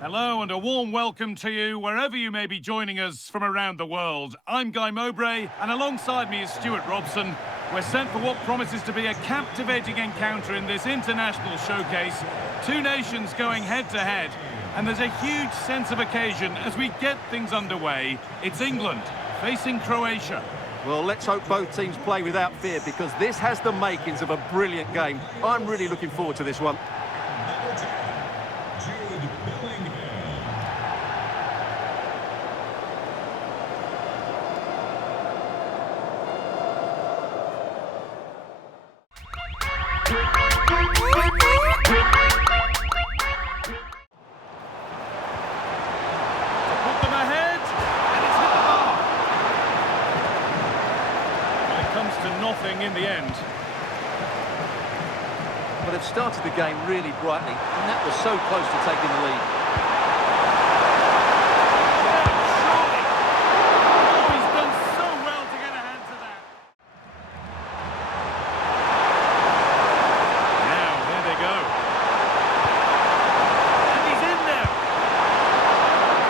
Hello and a warm welcome to you wherever you may be joining us from around the world. I'm Guy Mowbray and alongside me is Stuart Robson. We're sent for what promises to be a captivating encounter in this international showcase. Two nations going head to head, and there's a huge sense of occasion as we get things underway. It's England facing Croatia. Well, let's hope both teams play without fear because this has the makings of a brilliant game. I'm really looking forward to this one. In the end. Well, they've started the game really brightly, and that was so close to taking the lead. Surely! Oh, he's done so well to get a hand to that. Now, there they go. And he's in there.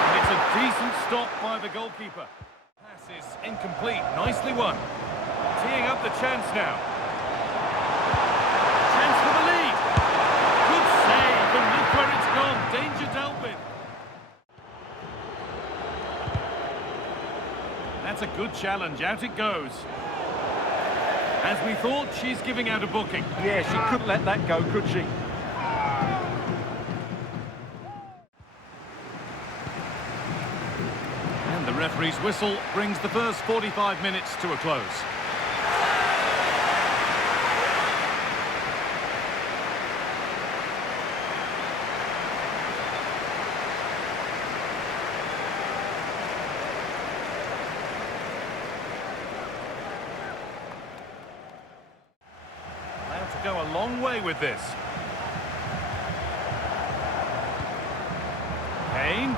And it's a decent stop by the goalkeeper. Pass is incomplete. Nicely won. Teeing up the chance now. Chance for the lead. Good save, and look where it's gone. Danger dealt with. That's a good challenge. Out it goes. As we thought, she's giving out a booking. Yeah, she couldn't let that go, could she? And the referee's whistle brings the first 45 minutes to a close. Go a long way with this. Kane.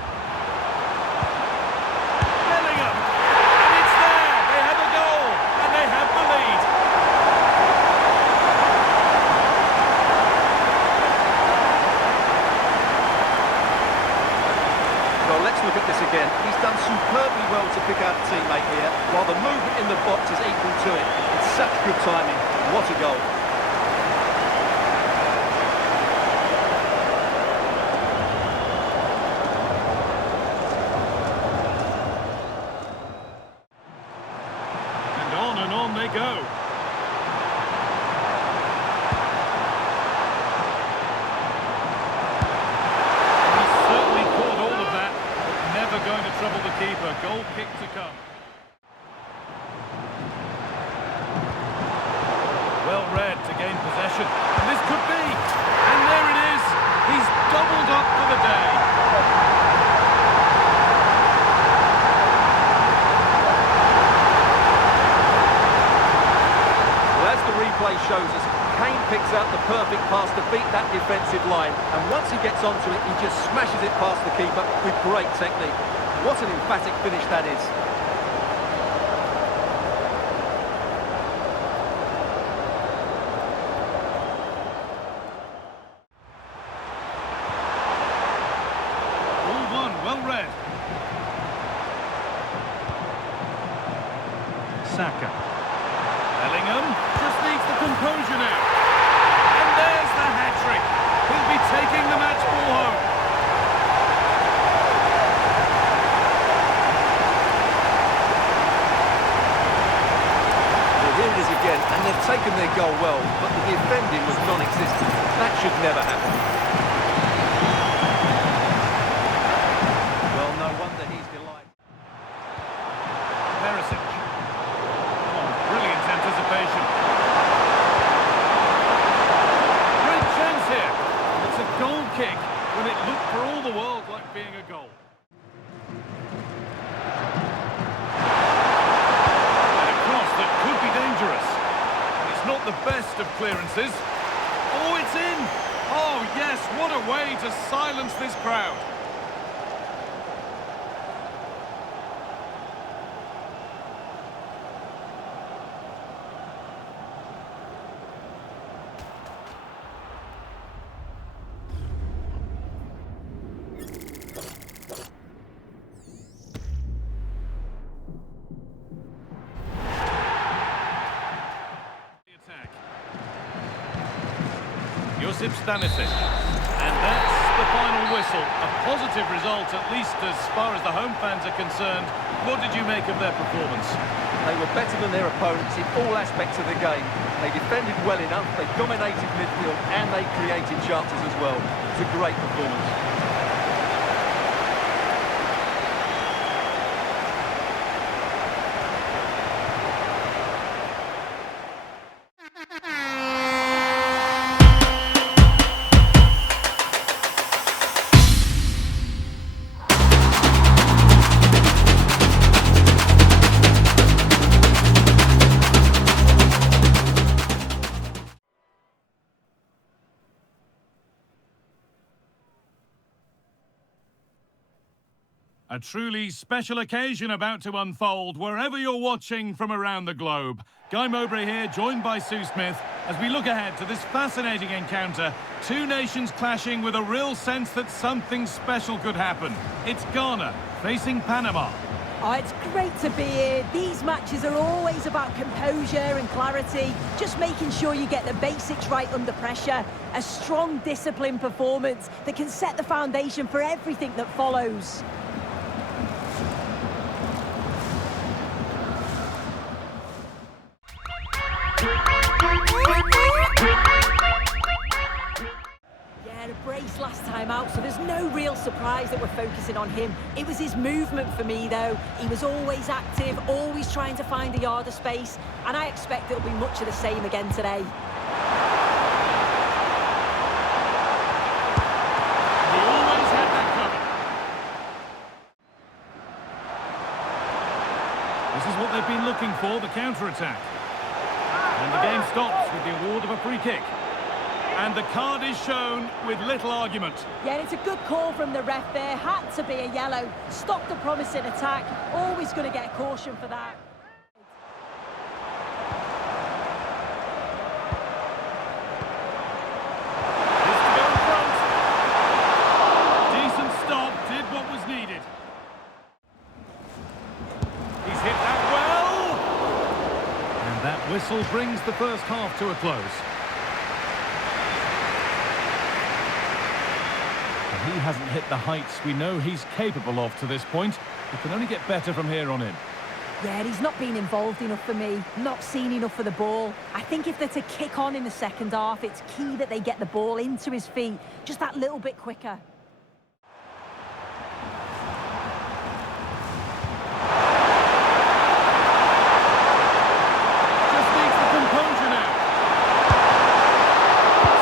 Bellingham. And it's there. They have a goal. And they have the lead. Well, let's look at this again. He's done superbly well to pick out a teammate here, while the movement in the box is equal to it. It's such good timing. What a goal. On they go. He's certainly caught all of that, but never going to trouble the keeper. Goal kick to come. Well read to gain possession. And this could be. And there it is. He's doubled up for the day. Play shows us Kane picks out the perfect pass to beat that defensive line, and once he gets onto it he just smashes it past the keeper with great technique. What an emphatic finish that is. All one, well read. Saka. Bellingham just needs the composure now. And there's the hat-trick. He'll be taking the match ball home. Well, here it is again, and they've taken their goal well, but the defending was non-existent. That should never happen. Well, no wonder he's delighted. Perisic. Brilliant anticipation. Great chance here. It's a goal kick when it looked for all the world like being a goal. And a cross that could be dangerous. It's not the best of clearances. Oh, it's in. Oh, yes, what a way to silence this crowd. FC26. And that's the final whistle. A positive result, at least as far as the home fans are concerned. What did you make of their performance? They were better than their opponents in all aspects of the game. They defended well enough, they dominated midfield, and they created chances as well. It's a great performance. A truly special occasion about to unfold wherever you're watching from around the globe. Guy Mowbray here, joined by Sue Smith, as we look ahead to this fascinating encounter. Two nations clashing with a real sense that something special could happen. It's Ghana facing Panama. Oh, it's great to be here. These matches are always about composure and clarity, just making sure you get the basics right under pressure. A strong, disciplined performance that can set the foundation for everything that follows. Brace last time out, so there's no real surprise that we're focusing on him. It was his movement for me, though. He was always active, always trying to find a yard of space, and I expect it'll be much of the same again today. He always had that covered. This is what they've been looking for, the counter-attack. And the game stops with the award of a free kick. And the card is shown with little argument. Yeah, it's a good call from the ref there. Had to be a yellow. Stopped the promising attack. Always going to get a caution for that. This to go in front. Decent stop, did what was needed. He's hit that well. And that whistle brings the first half to a close. He hasn't hit the heights we know he's capable of to this point. He can only get better from here on in. Yeah, he's not been involved enough for me. Not seen enough for the ball. I think if they're to kick on in the second half, it's key that they get the ball into his feet just that little bit quicker. Just needs the composure now.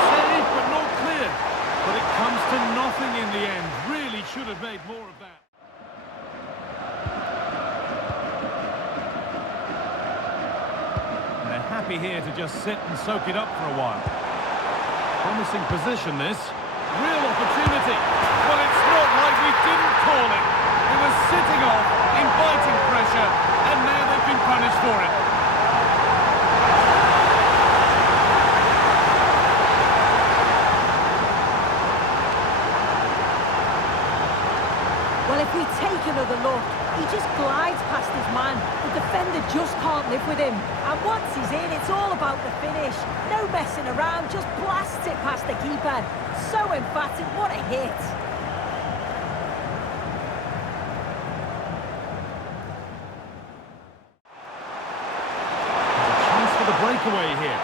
Save, but not clear. But it comes to nothing in the end. Really should have made more of that. And they're happy here to just sit and soak it up for a while. Promising position, this. Real opportunity. Well, it's not like we didn't call it. It was sitting off, inviting pressure, and now they've been punished for it. Well, if we take another look, he just glides past his man. The defender just can't live with him. And once he's in, it's all about the finish. No messing around, just blasts it past the keeper. So emphatic, what a hit. There's a chance for the breakaway here.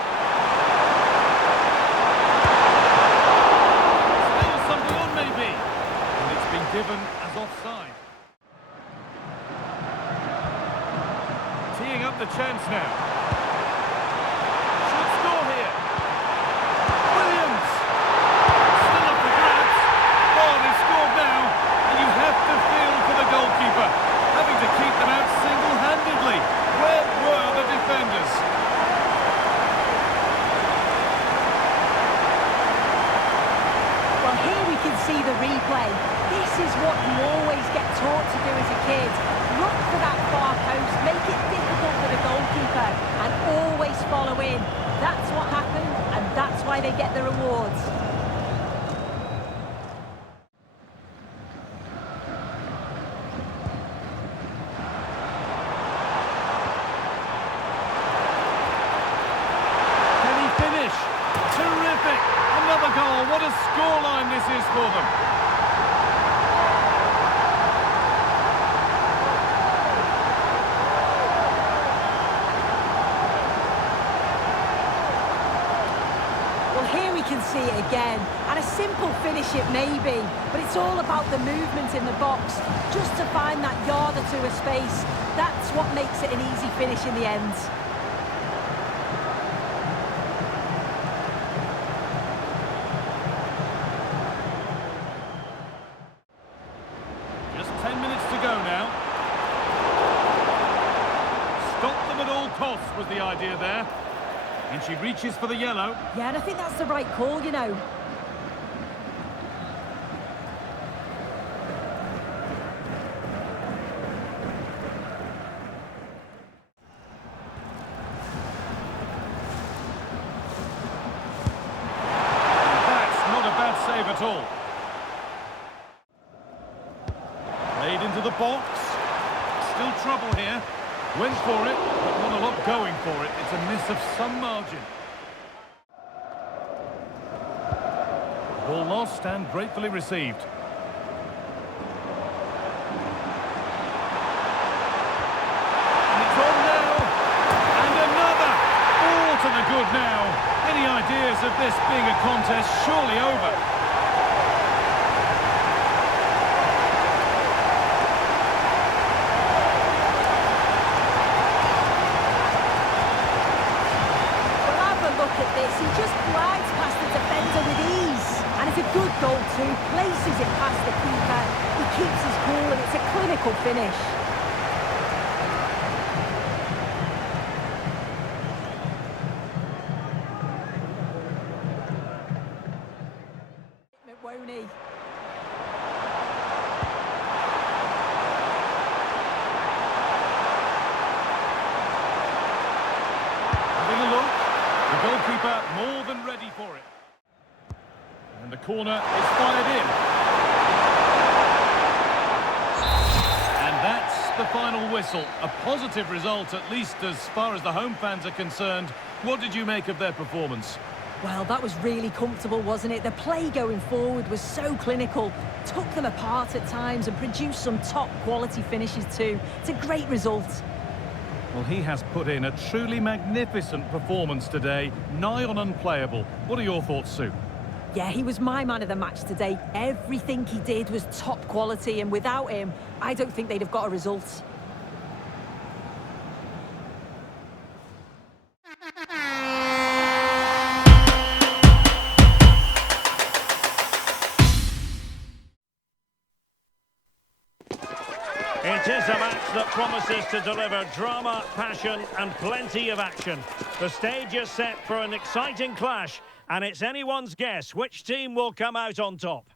Still something on, maybe. And it's been given as offside. Teeing up the chance now. Should score here. Williams. Still up for grabs. Oh, they've scored now. And you have to feel for the goalkeeper. Having to keep them out single-handedly. Where were the defenders? Well, here we can see the replay. This is what you always get taught to do as a kid. Look for that far post, make it difficult for the goalkeeper, and always follow in. That's what happened, and that's why they get the rewards. Can he finish? Terrific! Another goal! them. Well, here we can see it again, and a simple finish it may be, but it's all about the movement in the box, just to find that yard or two of space. That's what makes it an easy finish in the end. Just 10 minutes to go now. Stop them at all costs was the idea there. And she reaches for the yellow. Yeah, and I think that's the right call, you know. That's not a bad save at all. Played into the box. Still trouble here. Went for it, but not a lot going for it. It's a miss of some margin. Ball lost and gratefully received. And it's on now. And another. All to the good now. Any ideas of this being a contest surely over? He just glides past the defender with ease. And it's a good goal too, places it past the keeper. He keeps his cool and it's a clinical finish. Won't he? Having a look. The goalkeeper more than ready for it. And the corner is fired in. And that's the final whistle. A positive result, at least as far as the home fans are concerned. What did you make of their performance? Well, that was really comfortable, wasn't it? The play going forward was so clinical. Took them apart at times and produced some top-quality finishes too. It's a great result. Well, he has put in a truly magnificent performance today, nigh on unplayable. What are your thoughts, Sue? Yeah, he was my man of the match today. Everything he did was top quality, and without him, I don't think they'd have got a result. It is a match that promises to deliver drama, passion and plenty of action. The stage is set for an exciting clash, and it's anyone's guess which team will come out on top.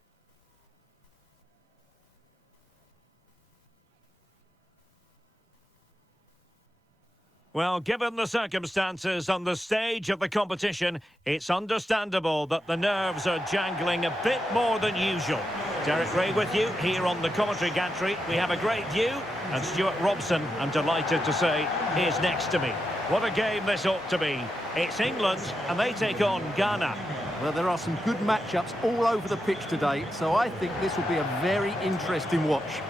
Well, given the circumstances on the stage of the competition, it's understandable that the nerves are jangling a bit more than usual. Derek Ray with you here on the commentary gantry. We have a great view, and Stuart Robson, I'm delighted to say, is next to me. What a game this ought to be. It's England, and they take on Ghana. Well, there are some good matchups all over the pitch today, so I think this will be a very interesting watch.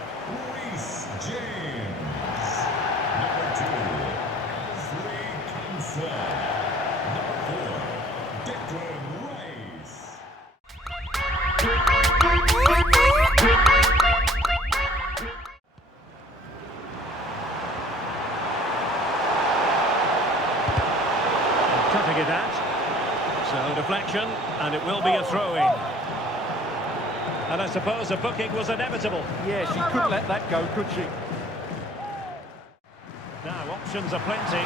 Cutting it at. So deflection, and it will be a throw-in. And I suppose a booking was inevitable. Yeah, she couldn't let that go, could she? Now, options are plenty.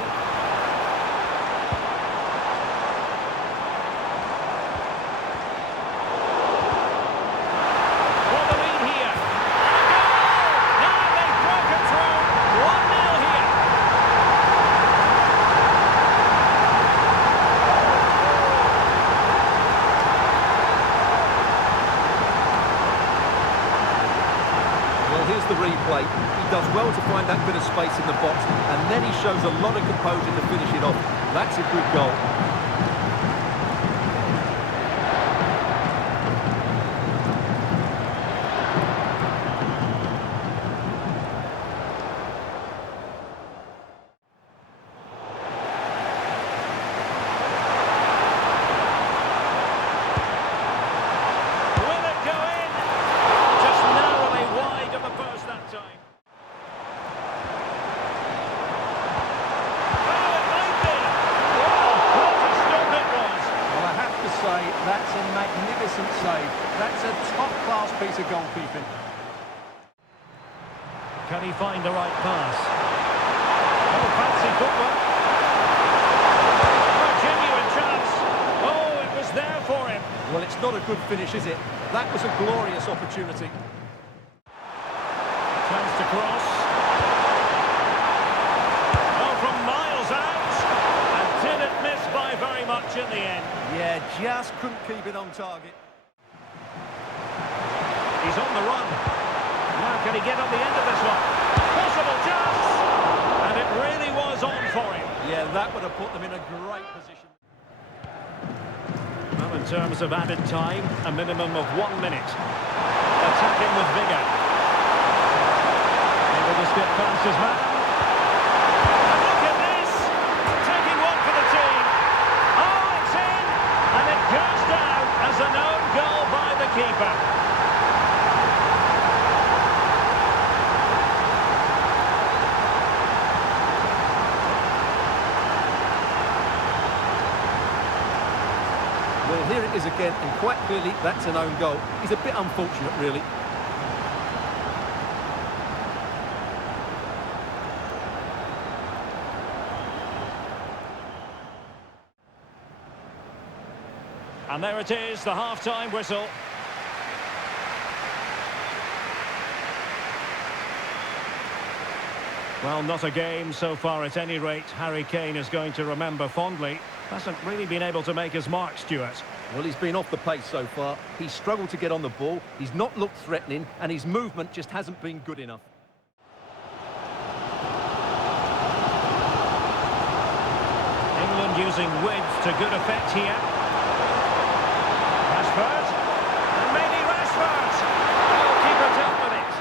For the lead here. And a goal! Now they've broken through. 1-0 here. Well, here's the replay. He does well to find that bit of space in the box, and then he shows a lot of composure to finish it off. That's a good goal. bit of goalkeeping. Can he find the right pass? Oh, fancy footwork. A genuine chance. Oh, it was there for him. Well, it's not a good finish, is it? That was a glorious opportunity. Chance to cross. Oh, from miles out. And didn't miss by very much in the end. Yeah, just couldn't keep it on target. He's on the run. Now can he get on the end of this one? Possible chance! And it really was on for him. Yeah, that would have put them in a great position. Well, in terms of added time, a minimum of 1 minute. Attacking with vigour. Able to skip past his man. And look at this! Taking one for the team. Oh, it's in! And it goes down as an own goal by the keeper. Well, here it is again, and quite clearly that's an own goal. He's a bit unfortunate, really. And there it is, the half-time whistle. Well, not a game so far at any rate. Harry Kane is going to remember fondly. Hasn't really been able to make his mark, Stuart. Well, he's been off the pace so far. He's struggled to get on the ball. He's not looked threatening, and his movement just hasn't been good enough. England using width to good effect here. Rashford. And maybe Rashford. Goalkeeper dealt with it.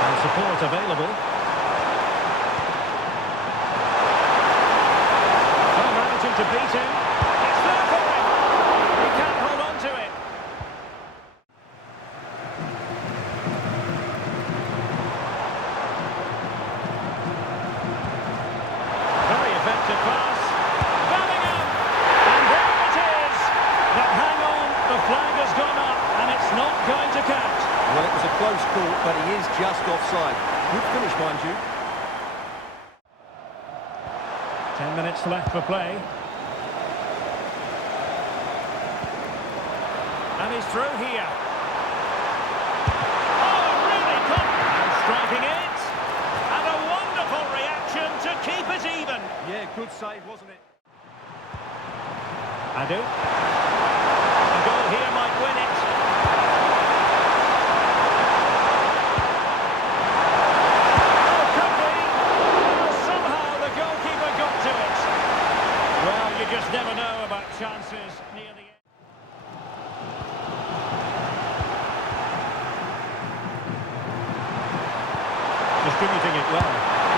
And support available. To beat him. It's there for him. He can't hold on to it. Very effective pass. Bellingham. And there it is. But hang on, the flag has gone up and it's not going to count. Well, it was a close call, but he is just offside. Good finish, mind you. 10 minutes left for play. And he's through here. Oh, really good. And striking it. And a wonderful reaction to keep it even. Yeah, good save, wasn't it? Adu. A goal here might win it. Oh, could be. Oh, somehow the goalkeeper got to it. Well, you just never know about chances near the end. Distributing it well.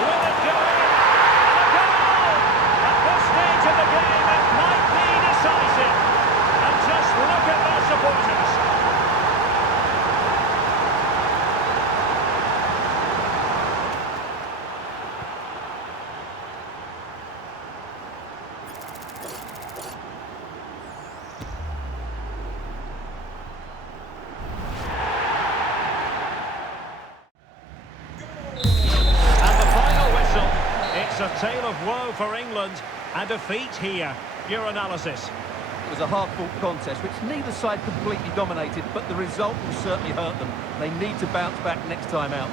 Will it go in? And a goal! At this stage of the game, it might be decisive. And just look at their supporters. It's a tale of woe for England, a defeat here. Your analysis? It was a hard-fought contest, which neither side completely dominated, but the result will certainly hurt them. They need to bounce back next time out.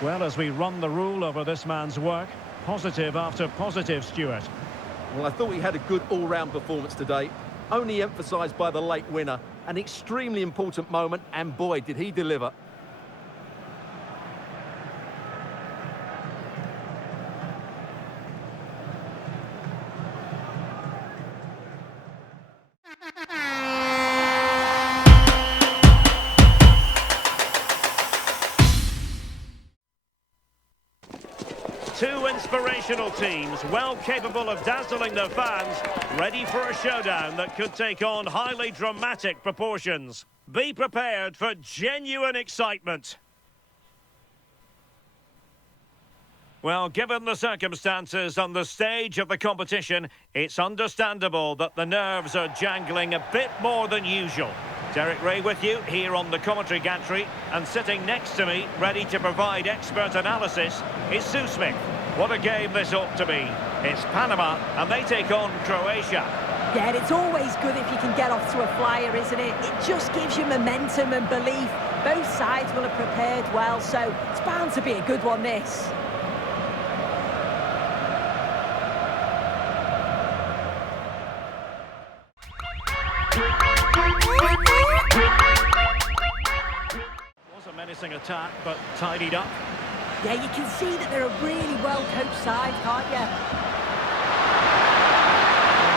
Well, as we run the rule over this man's work, positive after positive, Stuart. Well, I thought he had a good all-round performance today, only emphasised by the late winner. An extremely important moment, and boy, did he deliver. Two inspirational teams, well capable of dazzling their fans, ready for a showdown that could take on highly dramatic proportions. Be prepared for genuine excitement. Well, given the circumstances on the stage of the competition, it's understandable that the nerves are jangling a bit more than usual. Derek Ray with you here on the commentary gantry, and sitting next to me, ready to provide expert analysis, is Sue Smith. What a game this ought to be. It's Panama, and they take on Croatia. Yeah, and it's always good if you can get off to a flyer, isn't it? It just gives you momentum and belief. Both sides will have prepared well, so it's bound to be a good one, this. Was a menacing attack, but tidied up. Yeah, you can see that they're a really well-coached side, can't you?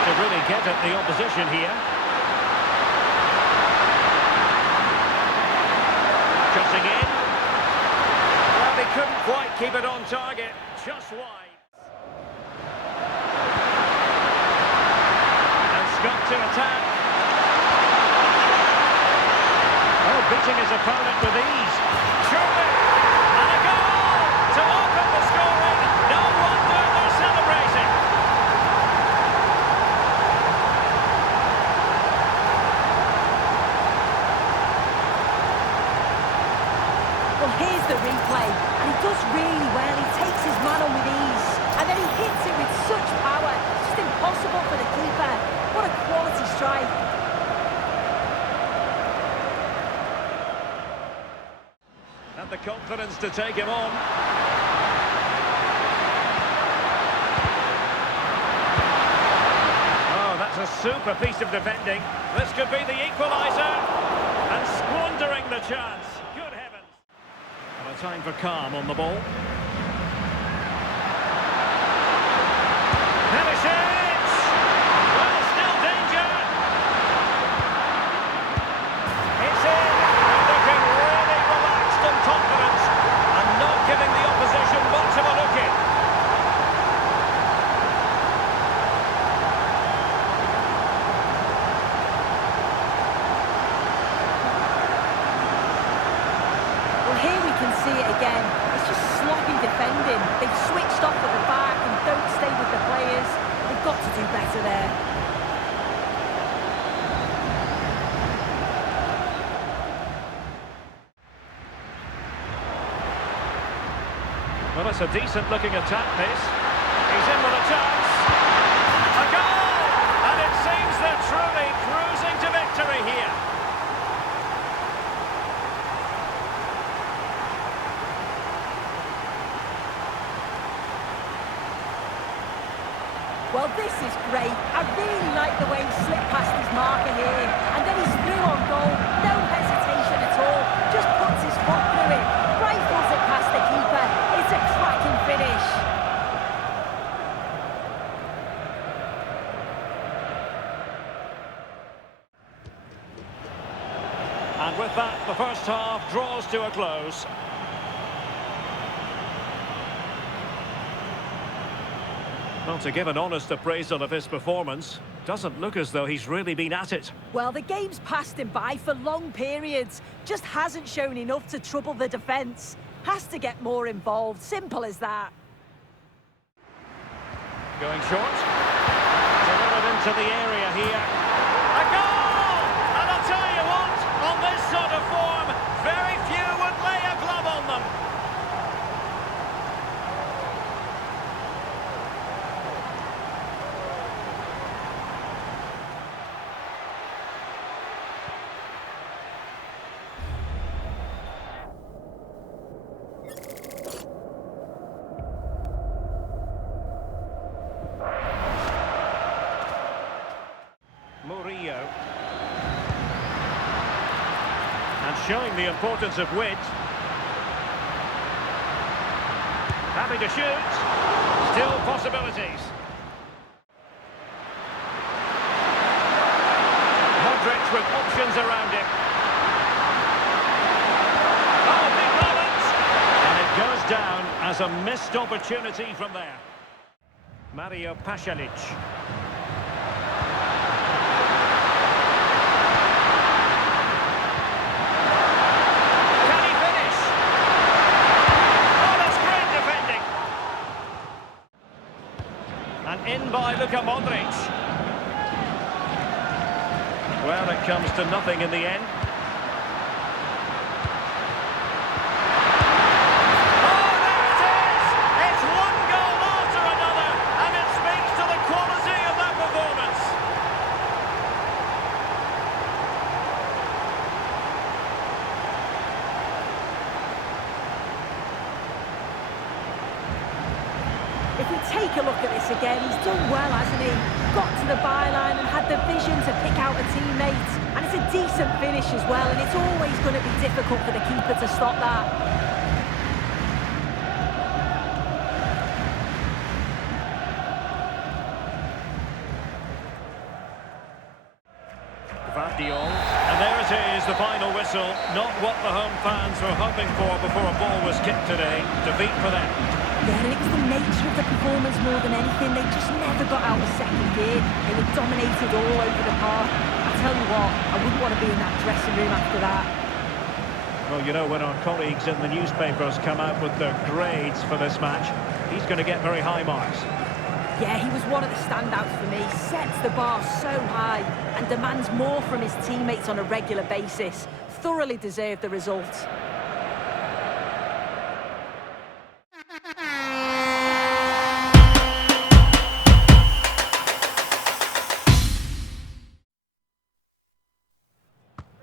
To really get at the opposition here. Crossing in. Well, they couldn't quite keep it on target. Just wide. And Scott to attack. Oh, beating his opponent with ease. Surely. And a goal to open the scoring. No wonder they're celebrating. Well, here's the replay, and he does really well. He takes his man on with ease, and then he hits it with such power. It's just impossible for the keeper. What a quality strike. And the confidence to take him on. Oh, that's a super piece of defending. This could be the equaliser. And squandering the chance. Good heavens. And a time for calm on the ball. Perisic! Well, still danger. It's in. They're looking really relaxed and confident. And not giving the opposition much of a look in. Here we can see it again. It's just sloppy defending. They've switched off at the back and don't stay with the players. They've got to do better there. Well, it's a decent-looking attack, this. He's in with a chance. A goal! And it seems they're truly cruising to victory here. Well, this is great. I really like the way he slipped past his marker here. And then he's through on goal. No hesitation at all. Just puts his foot through it. Rifles it past the keeper. It's a cracking finish. And with that, the first half draws to a close. Well, to give an honest appraisal of his performance, doesn't look as though he's really been at it. Well, the game's passed him by for long periods. Just hasn't shown enough to trouble the defence. Has to get more involved. Simple as that. Going short. Delivered into the area here. A goal! And I'll tell you what, on this sort of form, very few would lay a glove on them. And showing the importance of wit. Happy to shoot. Still possibilities. Modric with options around him. Oh, big moment! And it goes down as a missed opportunity from there. Mario Pasalic. Luka Modric. Well, it comes to nothing in the end. Oh, there it is! It's one goal after another, and it speaks to the quality of that performance. If we take a look at this again, he's done well, hasn't he? Got to the byline and had the vision to pick out a teammate. And it's a decent finish as well, and it's always going to be difficult for the keeper to stop that. Vaukie. And there it is, the final whistle. Not what the home fans were hoping for before a ball was kicked today. Defeat for them. Yeah, and it was the nature of the performance more than anything. They just never got out of second gear. They were dominated all over the park. I tell you what, I wouldn't want to be in that dressing room after that. Well, you know, when our colleagues in the newspapers come out with their grades for this match, he's going to get very high marks. Yeah, he was one of the standouts for me. Sets the bar so high and demands more from his teammates on a regular basis. Thoroughly deserved the result.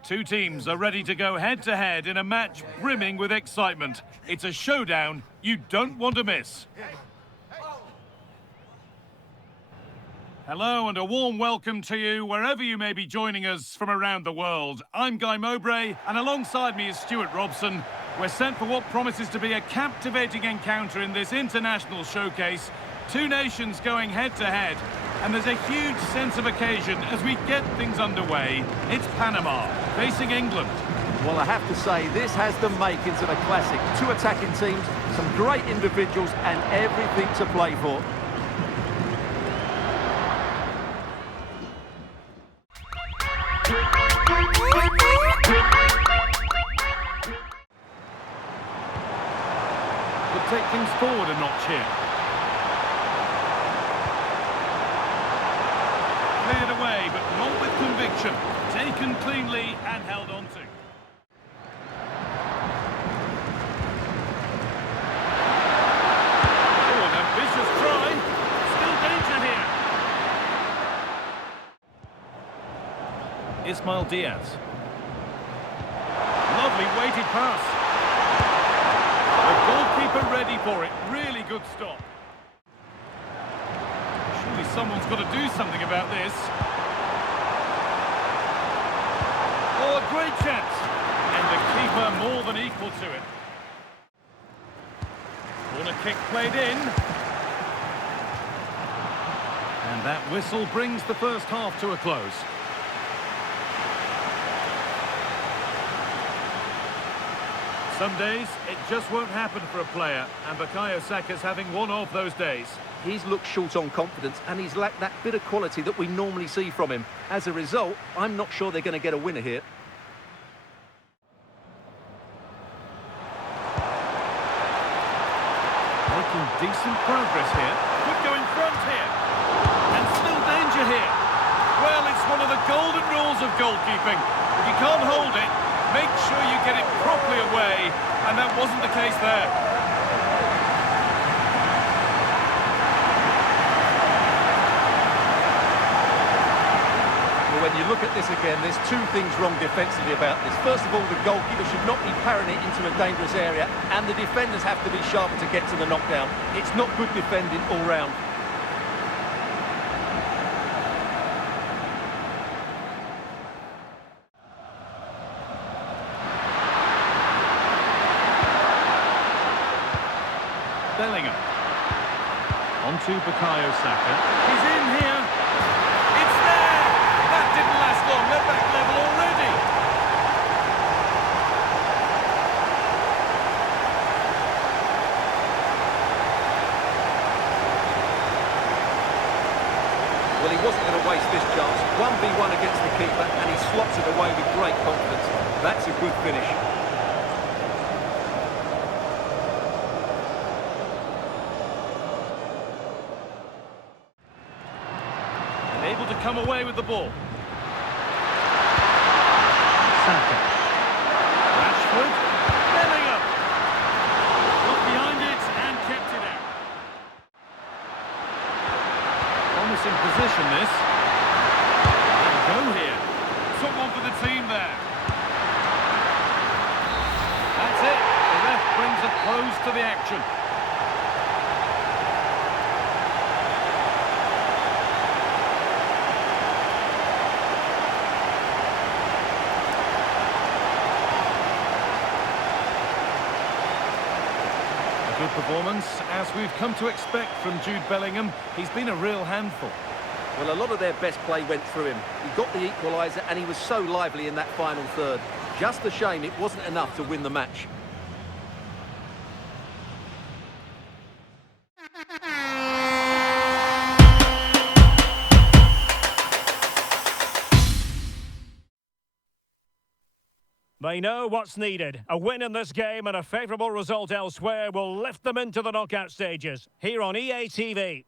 Two teams are ready to go head-to-head in a match brimming with excitement. It's a showdown you don't want to miss. Hello and a warm welcome to you wherever you may be joining us from around the world. I'm Guy Mowbray and alongside me is Stuart Robson. We're sent for what promises to be a captivating encounter in this international showcase. Two nations going head-to-head, and there's a huge sense of occasion as we get things underway. It's Panama facing England. Well, I have to say, this has the makings of a classic. Two attacking teams, some great individuals, and everything to play for. Could take things forward a notch here. Cleared away, but not with conviction. Taken cleanly and held on to. Oh, an ambitious try. Still danger here. Ismail Diaz. Lovely weighted pass. The goalkeeper ready for it. Really good stop. Surely someone's got to do something about this. Oh, a great chance. And the keeper more than equal to it. Corner kick played in. And that whistle brings the first half to a close. Some days, it just won't happen for a player, and Bukayo Saka's having one of those days. He's looked short on confidence, and he's lacked that bit of quality that we normally see from him. As a result, I'm not sure they're going to get a winner here. Making decent progress here. Could go in front here. And still danger here. Well, it's one of the golden rules of goalkeeping. If you can't hold it, make sure you get it properly away, and that wasn't the case there. Well, when you look at this again, there's two things wrong defensively about this. First of all, the goalkeeper should not be parrying it into a dangerous area, and the defenders have to be sharper to get to the knockdown. It's not good defending all round. Bellingham. On to Bukayo Saka. He's in here. It's there! That didn't last long. They're back level already. Well, he wasn't going to waste this chance. 1v1 against the keeper, and he slots it away with great confidence. That's a good finish. to come away with the ball. Saka. Rashford. Bellingham. Got behind it and kept it out. Promising position, this. Go here. Took one for the team there. That's it. The ref brings a close to the action. A good performance, as we've come to expect from Jude Bellingham. He's been a real handful. Well, a lot of their best play went through him. He got the equaliser and he was so lively in that final third. Just a shame it wasn't enough to win the match. They know what's needed. A win in this game and a favourable result elsewhere will lift them into the knockout stages. Here on EA TV.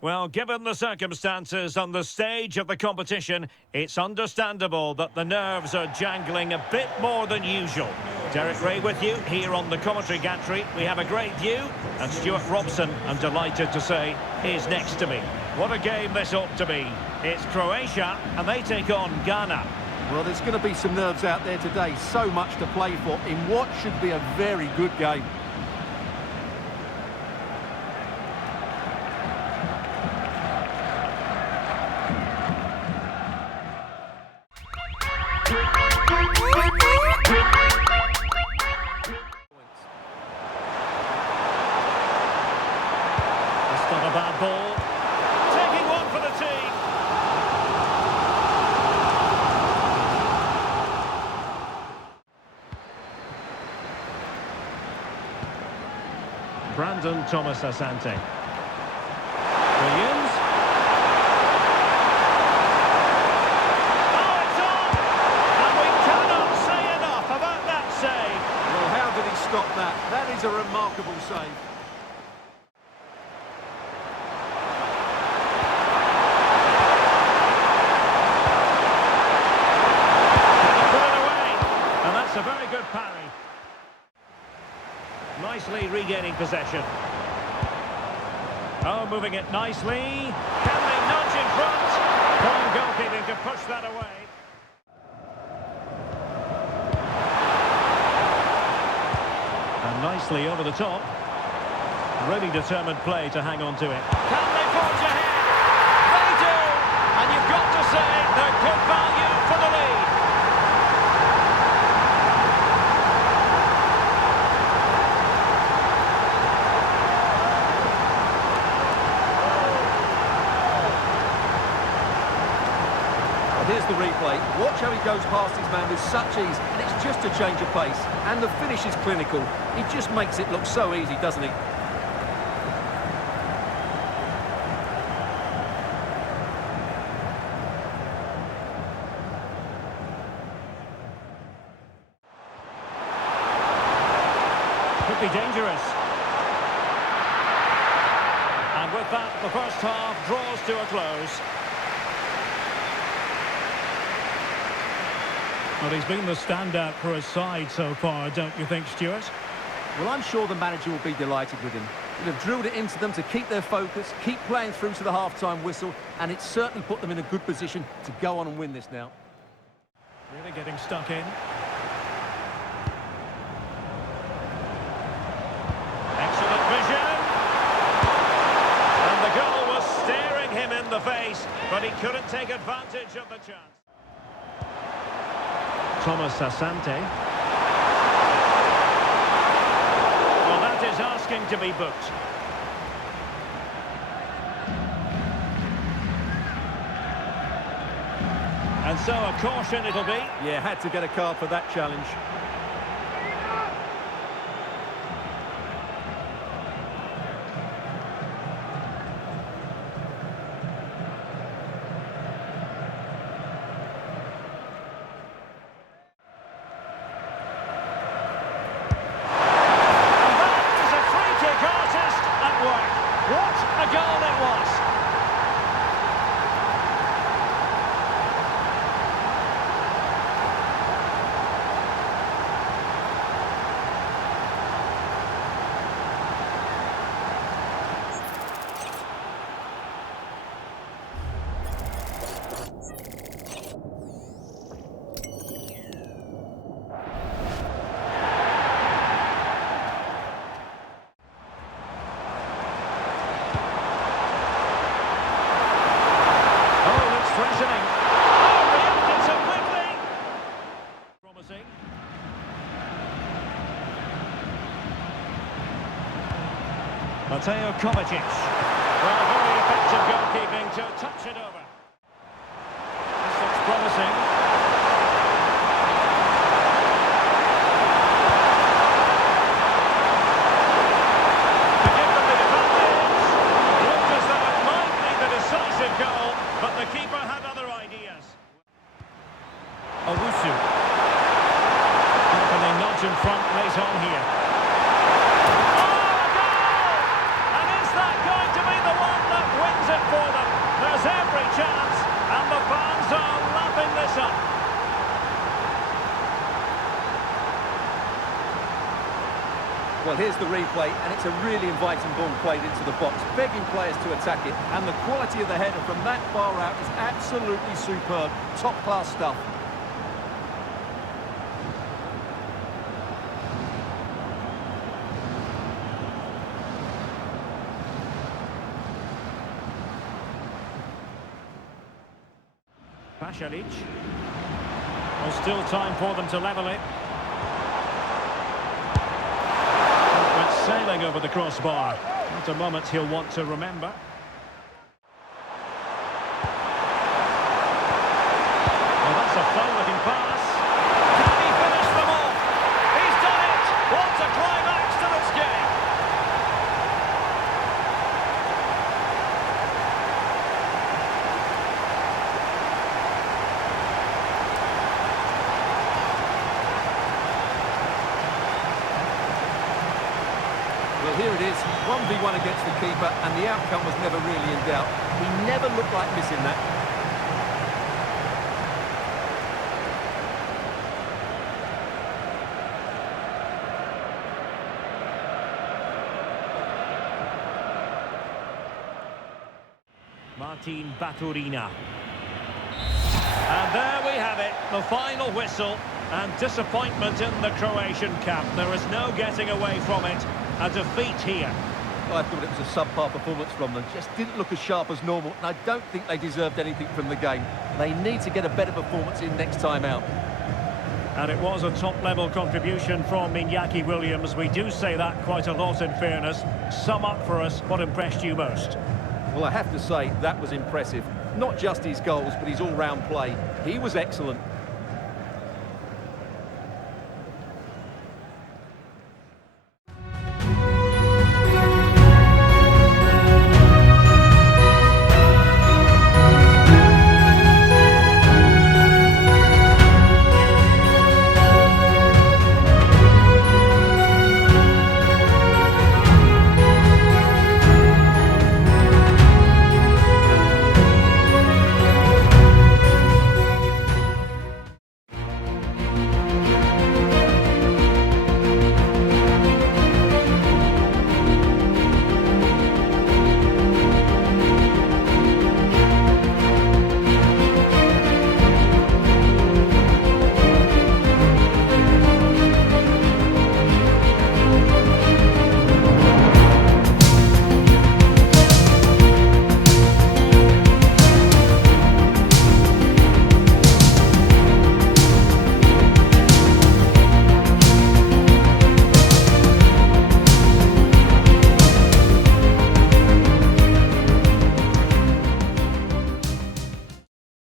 Well, given the circumstances on the stage of the competition, it's understandable that the nerves are jangling a bit more than usual. Derek Ray with you here on the commentary gantry. We have a great view, and Stuart Robson, I'm delighted to say, is next to me. What a game this ought to be. It's Croatia, and they take on Ghana. Well, there's going to be some nerves out there today. So much to play for in what should be a very good game. It's not a bad ball. Taking one for the team. Brandon Thomas Asante. Williams. Oh, it's on! And we cannot say enough about that save. Well, how did he stop that? That is a remarkable save. Put it away. And that's a very good parry. Nicely regaining possession. Oh, moving it nicely. Can they nudge in front? Fine goalkeeping to push that away. And nicely over the top. Really determined play to hang on to it. Can they forge ahead? They do! And you've got to say they're good value for the lead. Here's the replay. Watch how he goes past his man with such ease, and it's just a change of pace. And the finish is clinical. He just makes it look so easy, doesn't he? Could be dangerous. And with that, the first half draws to a close. Well, he's been the standout for his side so far, don't you think, Stuart? Well, I'm sure the manager will be delighted with him. He'll have drilled it into them to keep their focus, keep playing through to the half-time whistle, and it's certainly put them in a good position to go on and win this now. Really getting stuck in. Excellent vision. And the goal was staring him in the face, but he couldn't take advantage of the chance. Thomas Asante. Well, that is asking to be booked. And so a caution it'll be. Yeah, had to get a card for that challenge. What a goal it was! Mateo Kovacic. Well, very effective goalkeeping to touch it over. This looks promising. To give them the advantage. Looked as though it might be the decisive goal, but the keeper had other ideas. Owusu. How can they nudge in front late on here? Wins it for them. There's every chance, and the fans are lapping this up. Well, here's the replay, and it's a really inviting ball played into the box, begging players to attack it, and the quality of the header from that far out is absolutely superb. Top-class stuff. Pasalic. Well, still time for them to level it. Went sailing over the crossbar. Not a moment he'll want to remember. Well, that's a fine-looking pass. Can he finish them off? He's done it! What a climax to this game! Well, here it is, 1v1 against the keeper, and the outcome was never really in doubt. He never looked like missing that. Martin Baturina. And there we have it, the final whistle, and disappointment in the Croatian camp. There is no getting away from it. A defeat here. I thought it was a subpar performance from them. Just didn't look as sharp as normal, and I don't think they deserved anything from the game. They need to get a better performance in next time out. And it was a top-level contribution from Iñaki Williams. We do say that quite a lot, in fairness. Sum up for us what impressed you most. Well, I have to say, that was impressive. Not just his goals, but his all-round play. He was excellent.